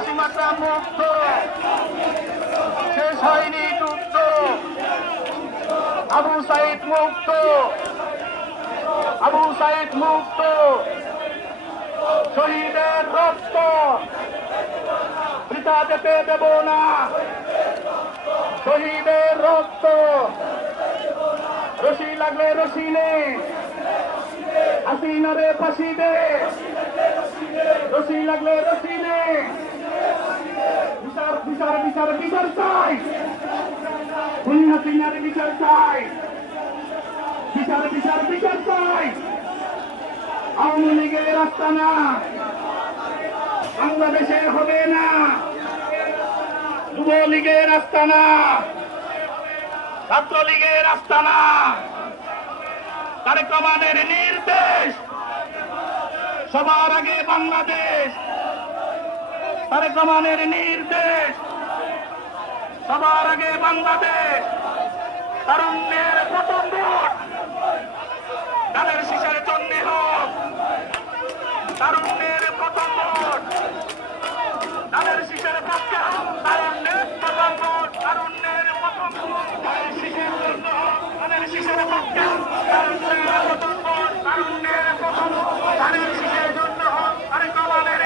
হাসিমাটা মুক্ত, শেষ হয়নি যুদ্ধ, আবু সাইদ মুক্ত, আবু সাইদ মুক্ত, শহীদের রক্ত বৃথা যেতে দেব না, শহীদের রক্ত রশি লাগলে রশি নে, হাসিনারে ফাঁসি দে, রশি লাগলে রশি নে, বিচার বিচার বিচার বিচার চাই, হাসিনার বিচার চাই, বিচার বিচার বিচার চাই। আওয়ামী লীগের রাস্তা না, বাংলাদেশে হবে না, যুবলীগের রাস্তা না, ছাত্রলীগের রাস্তা না, তারেক রহমানের নির্দেশ সবার আগে বাংলাদেশ, তারেক রহমানের নির্দেশ সবার আগে বাংলাদেশ, তারুণ্যের প্রথম